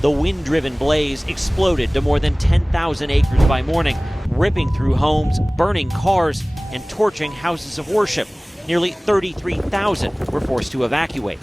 The wind-driven blaze exploded to more than 10,000 acres by morning, ripping through homes, burning cars, and torching houses of worship. Nearly 33,000 were forced to evacuate.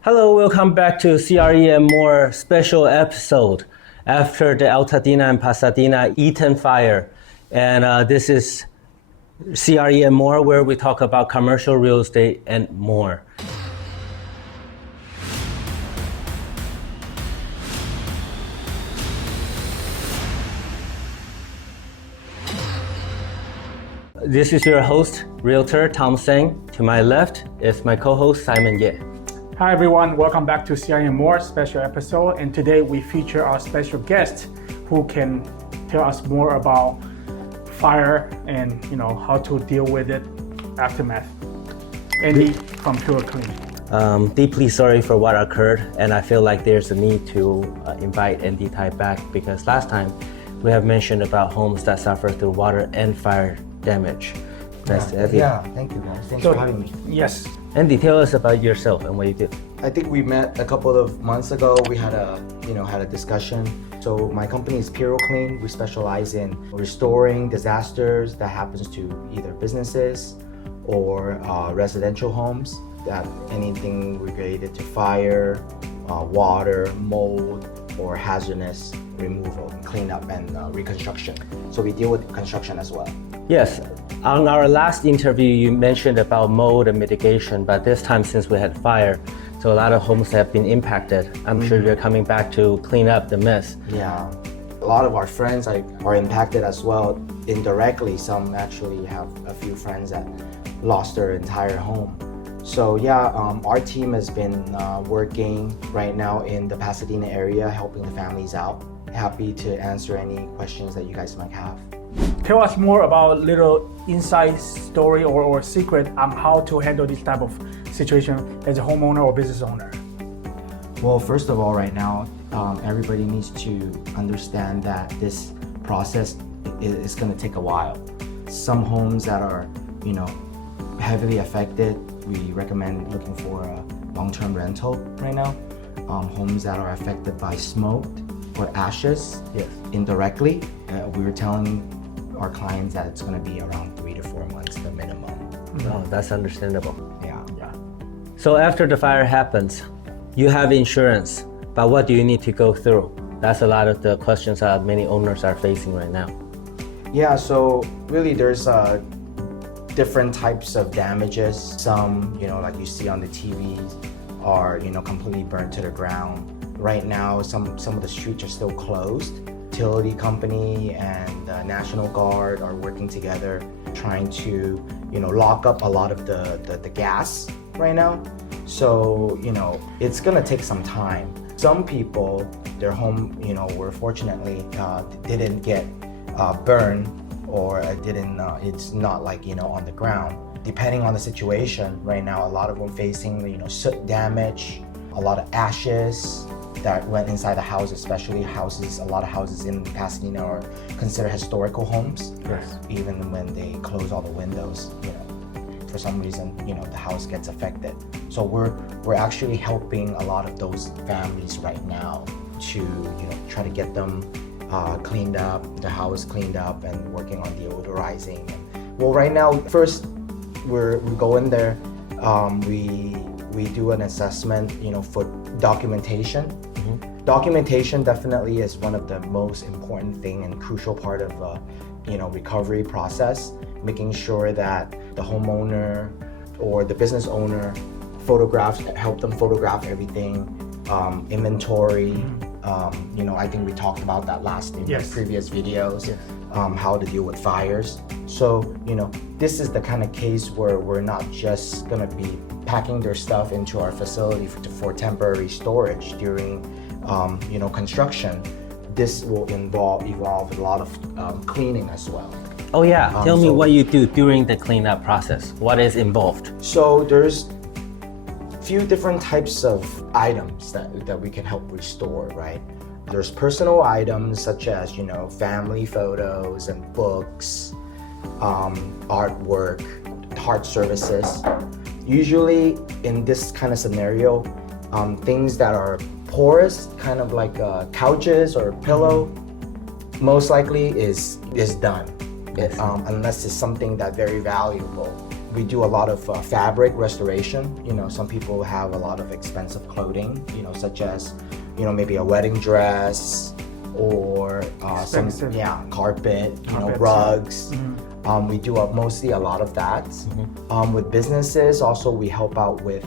Hello, welcome back to CRE and More special episode after the Altadena and Pasadena Eaton fire. And this is CRE and More, where we talk about commercial real estate and more. This is your host, Realtor Tom Tseng. To my left is my co-host, Simon Yeh. Hi everyone, welcome back to CRE and More special episode. And today we feature our special guest who can tell us more about fire and how to deal with it, aftermath. Andy from PuroClean. Deeply sorry for what occurred, and I feel like there's a need to invite Andy Tai back because last time we have mentioned about homes that suffer through water and fire damage. Yeah, thank you guys. Thanks for having me. Yes. Andy, tell us about yourself and what you do. I think we met a couple of months ago. We had a discussion. So my company is PuroClean. We specialize in restoring disasters that happens to either businesses or residential homes. That anything related to fire, water, mold, or hazardous removal, cleanup, and reconstruction. So we deal with construction as well. Yes, on our last interview, you mentioned about mold and mitigation, but this time since we had fire, so a lot of homes have been impacted. I'm sure you're coming back to clean up the mess. Yeah, a lot of our friends are impacted as well indirectly. Some actually have a few friends that lost their entire home. So yeah, our team has been working right now in the Pasadena area, helping the families out. Happy to answer any questions that you guys might have. Tell us more about little inside story or secret on how to handle this type of situation as a homeowner or business owner. Well, first of all, right now, everybody needs to understand that this process is going to take a while. Some homes that are, heavily affected, we recommend looking for a long-term rental right now. Homes that are affected by smoke or ashes, indirectly, we were telling our clients that it's going to be around 3 to 4 months, the minimum. Oh, that's understandable. Yeah. So after the fire happens, you have insurance, but what do you need to go through? That's a lot of the questions that many owners are facing right now. Yeah, so really there's different types of damages. Some, like you see on the TVs are, completely burnt to the ground. Right now, some of the streets are still closed. Utility company and the National Guard are working together, trying to, lock up a lot of the gas right now. So, it's gonna take some time. Some people, their home, were fortunately didn't get burned or it's not like, on the ground. Depending on the situation, right now, a lot of them facing, soot damage, a lot of ashes that went inside the house, especially houses. A lot of houses in Pasadena are considered historical homes. Yes. Even when they close all the windows, for some reason, the house gets affected. So we're actually helping a lot of those families right now to try to get them cleaned up, the house cleaned up, and working on deodorizing. Well, right now, first we go in there, we do an assessment, for documentation. Documentation definitely is one of the most important thing and crucial part of recovery process. Making sure that the homeowner or the business owner help them photograph everything, inventory. I think we talked about that last in the previous videos. How to deal with fires. So this is the kind of case where we're not just gonna be packing their stuff into our facility for temporary storage during construction. This will evolve a lot of cleaning as well. Oh yeah, tell me what you do during the cleanup process. What is involved? So there's few different types of items that we can help restore, right? There's personal items such as, family photos and books, artwork, heart services. usually in this kind of scenario, things that are porous, kind of like couches or pillow, most likely is done, unless it's something that's very valuable. We do a lot of fabric restoration. Some people have a lot of expensive clothing, such as, maybe a wedding dress or some carpet, rugs. We do mostly a lot of that. With businesses, also we help out with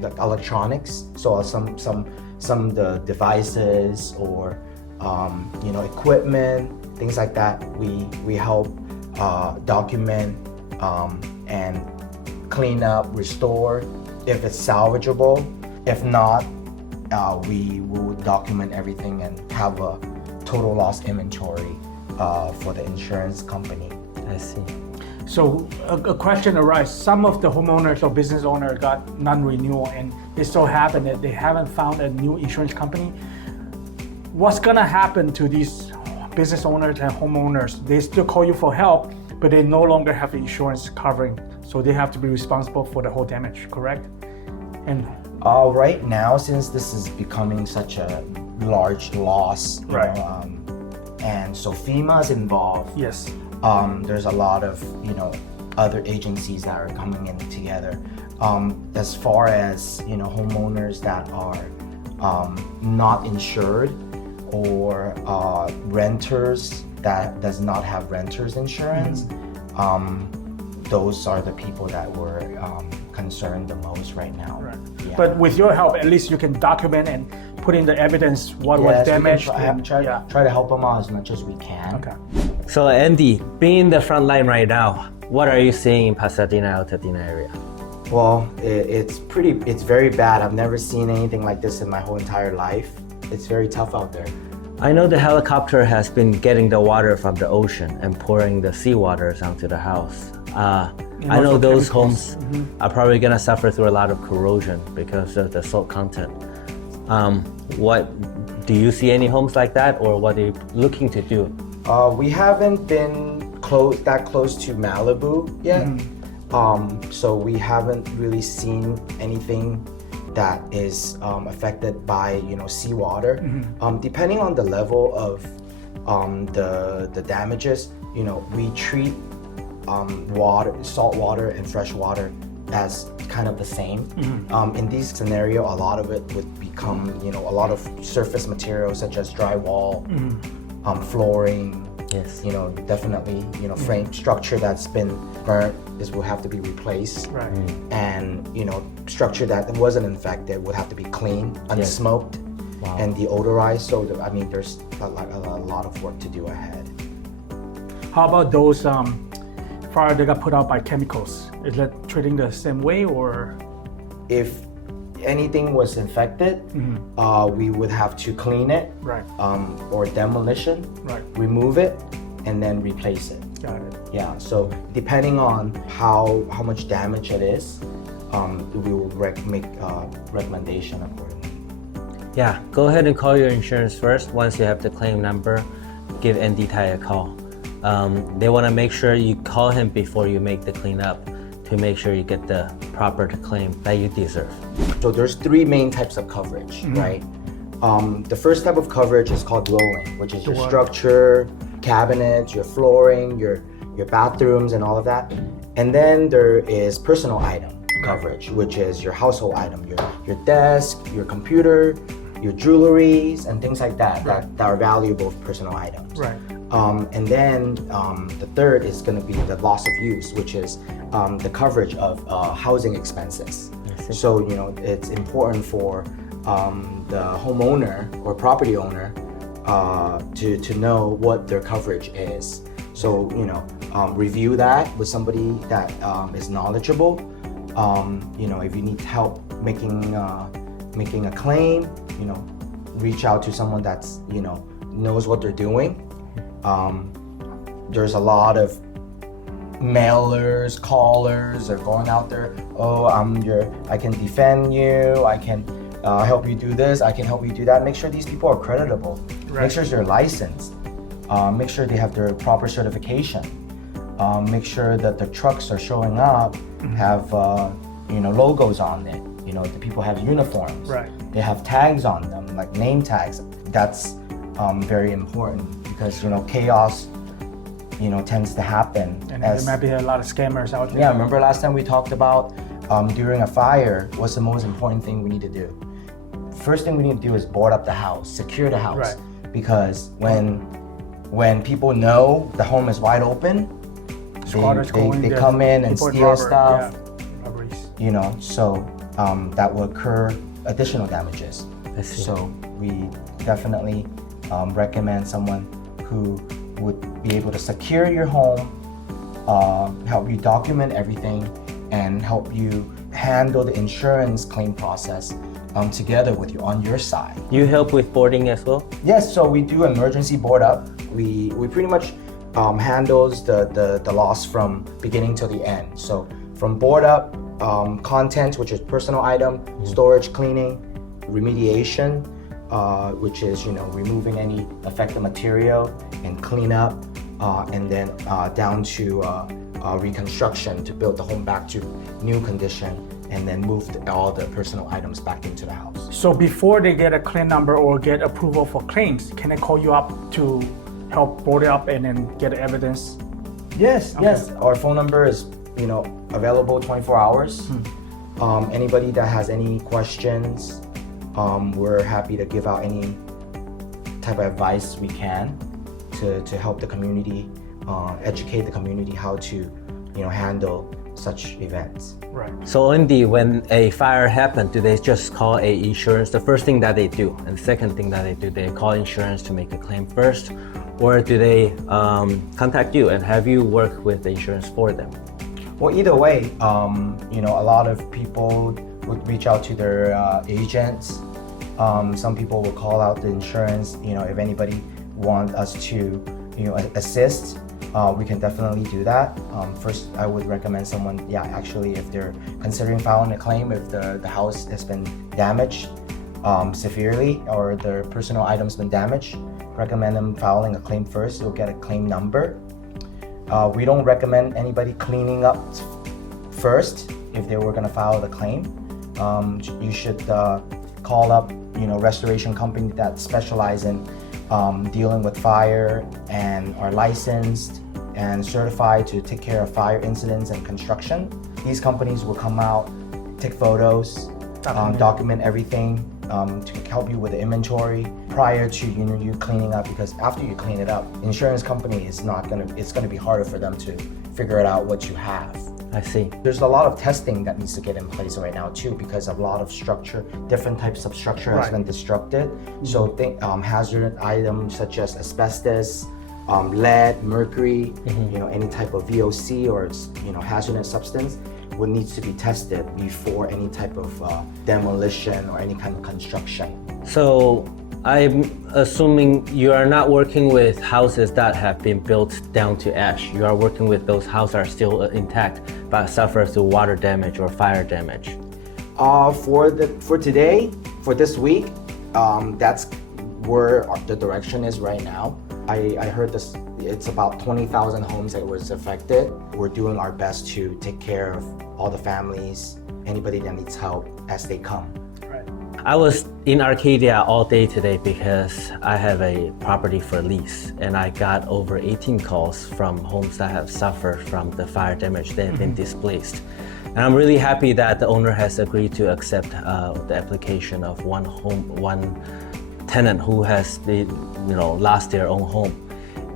the electronics. So some of the devices or equipment, things like that. We help document and clean up, restore if it's salvageable. If not, we will document everything and have a total loss inventory for the insurance company. I see. So a question arises. Some of the homeowners or business owners got non-renewal, and it so happened that they haven't found a new insurance company. What's gonna happen to these business owners and homeowners? They still call you for help, but they no longer have insurance covering, so they have to be responsible for the whole damage, correct? And right now, since this is becoming such a large loss, and so FEMA is involved. yes, There's a lot of other agencies that are coming in together. As far as homeowners that are not insured or renters that does not have renters insurance, those are the people that we're concerned the most right now. right. Yeah. But with your help, at least you can document and put in the evidence what was Yes, we can damaged. try to help them out as much as we can. Okay. So Andy, being in the front line right now, what are you seeing in Pasadena, Altadena area? Well, it's very bad. I've never seen anything like this in my whole entire life. It's very tough out there. I know the helicopter has been getting the water from the ocean and pouring the seawaters onto the house. I know those homes are probably gonna suffer through a lot of corrosion because of the salt content. What do you see any homes like that, or what are you looking to do? We haven't been that close to Malibu yet, so we haven't really seen anything that is affected by seawater. Depending on the level of the damages, we treat salt water and fresh water as kind of the same. In these scenario, a lot of it would become a lot of surface materials such as drywall, flooring. Yes. Definitely, frame structure that's been burnt will have to be replaced. Right. And, structure that wasn't infected would have to be cleaned, unsmoked, and deodorized. So, there's a lot of work to do ahead. How about those fire that got put out by chemicals? Is that treating the same way, or? If anything was infected, we would have to clean it, Right. Or demolition, Right. remove it, and then replace it. Got it. Yeah, so depending on how much damage it is, we will make a recommendation accordingly. Yeah, go ahead and call your insurance first. Once you have the claim number, give Andy Tai a call. They want to make sure you call him before you make the cleanup to make sure you get the proper claim that you deserve. So there's three main types of coverage, right? The first type of coverage is called dwelling, which is your structure, cabinets, your flooring, your bathrooms, and all of that. And then there is personal item coverage, which is your household item, your desk, your computer, your jewelries, and things like that that are valuable personal items. Right. And then the third is going to be the loss of use, which is the coverage of housing expenses. So it's important for the homeowner or property owner to know what their coverage is. So review that with somebody that is knowledgeable. If you need help making a claim, reach out to someone that's knows what they're doing. There's a lot of mailers, callers are going out there. Oh, I can defend you. I can help you do this. I can help you do that. Make sure these people are creditable. Right. Make sure they're licensed. Make sure they have their proper certification. Make sure that the trucks are showing up, have logos on it. The people have uniforms. Right. They have tags on them, like name tags. That's very important because chaos tends to happen. And there might be a lot of scammers out there. Yeah, remember last time we talked about during a fire, what's the most important thing we need to do? First thing we need to do is board up the house, secure the house. Right. Because when people know the home is wide open, they come in and steal stuff. Yeah, robberies. So that will occur additional damages. I see. So we definitely recommend someone who would be able to secure your home, help you document everything, and help you handle the insurance claim process together with you on your side. You help with boarding as well? Yes, so we do emergency board up. We pretty much handles the loss from beginning to the end. So from board up, contents, which is personal item, storage, cleaning, remediation, which is removing any affected material and clean up, and then down to reconstruction to build the home back to new condition, and then move all the personal items back into the house. So before they get a claim number or get approval for claims, can I call you up to help board it up and then get evidence? Yes, yes. Our phone number is available 24 hours. Anybody that has any questions, we're happy to give out any type of advice we can to help the community, educate the community how to handle such events. Right. So Andy, when a fire happened, do they just call a insurance? The first thing that they do, and the second thing that they do, they call insurance to make a claim first, or do they contact you and have you work with the insurance for them? Well, either way, a lot of people would reach out to their agents. Some people will call out the insurance. If anybody wants us to, assist, we can definitely do that. First, I would recommend someone, actually, if they're considering filing a claim, if the house has been damaged severely or their personal items been damaged, recommend them filing a claim first. You'll get a claim number. We don't recommend anybody cleaning up first if they were going to file the claim. You should call up, restoration company that specialize in dealing with fire and are licensed and certified to take care of fire incidents and construction. These companies will come out, take photos, document everything to help you with the inventory prior to you cleaning up, because after you clean it up, insurance company is it's gonna be harder for them to figure it out what you have. I see. There's a lot of testing that needs to get in place right now too, because a lot of structure, different types of structure has been destructed. So think hazardous items such as asbestos, lead, mercury, any type of VOC or hazardous substance would need to be tested before any type of demolition or any kind of construction. So I'm assuming you are not working with houses that have been built down to ash. You are working with those houses that are still intact but suffer through water damage or fire damage. For today, for this week, that's where the direction is right now. I heard this. It's about 20,000 homes that was affected. We're doing our best to take care of all the families, anybody that needs help as they come. I was in Arcadia all day today because I have a property for lease, and I got over 18 calls from homes that have suffered from the fire damage. They have been displaced. And I'm really happy that the owner has agreed to accept the application of one tenant who has lost their own home.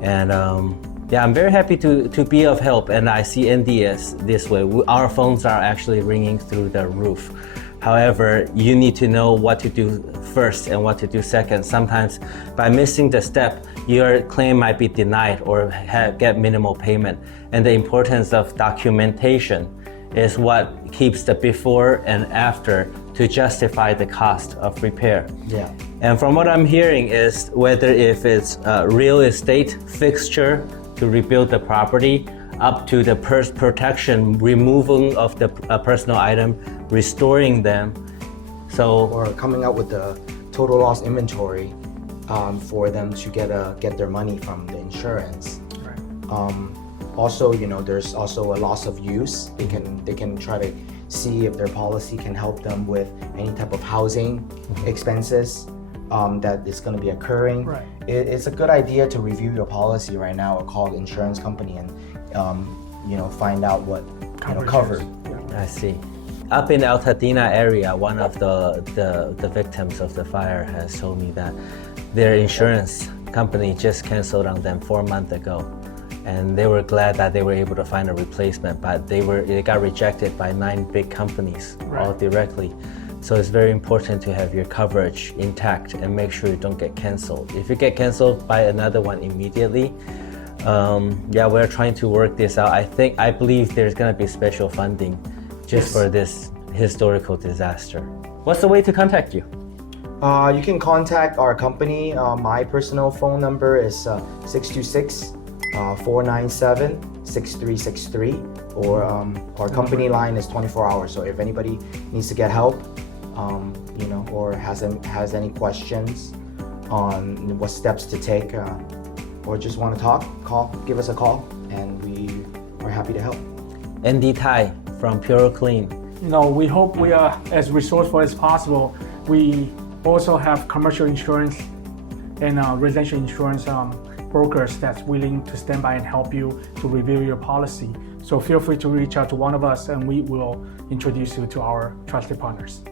And I'm very happy to be of help, and I see Andy as this way. Our phones are actually ringing through the roof. However, you need to know what to do first and what to do second. Sometimes by missing the step, your claim might be denied or get minimal payment. And the importance of documentation is what keeps the before and after to justify the cost of repair. Yeah. And from what I'm hearing is whether if it's a real estate fixture to rebuild the property, up to the protection, removal of the personal item, restoring them. Or coming out with the total loss inventory for them to get their money from the insurance. Right. Also, there's also a loss of use. They can try to see if their policy can help them with any type of housing expenses that is going to be occurring. Right. It's a good idea to review your policy right now or call the insurance company and find out what covered. I see. Up in Altadena area, one of the victims of the fire has told me that their insurance company just canceled on them 4 months ago. And they were glad that they were able to find a replacement, but they got rejected by 9 big companies all directly. So it's very important to have your coverage intact and make sure you don't get canceled. If you get canceled, buy another one immediately. We're trying to work this out. I believe there's gonna be special funding just for this historical disaster. What's the way to contact you? You can contact our company. My personal phone number is 626-497-6363, or our company line is 24 hours. So if anybody needs to get help, or has any questions on what steps to take, or just want to talk, give us a call, and we are happy to help. Andy Tai from PuroClean. We hope we are as resourceful as possible. We also have commercial insurance and residential insurance brokers that's willing to stand by and help you to review your policy. So feel free to reach out to one of us and we will introduce you to our trusted partners.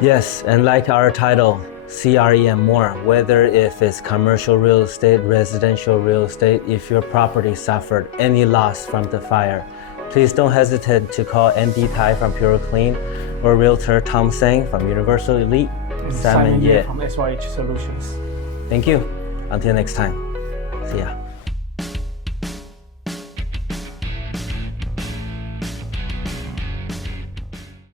Yes, and like our title, CRE and More, whether if it's commercial real estate, residential real estate, if your property suffered any loss from the fire, please don't hesitate to call Andy Tai from PuroClean or Realtor Tom Tseng from Universal Elite, And Simon Yeh from SYH Solutions. Thank you. Until next time. See ya.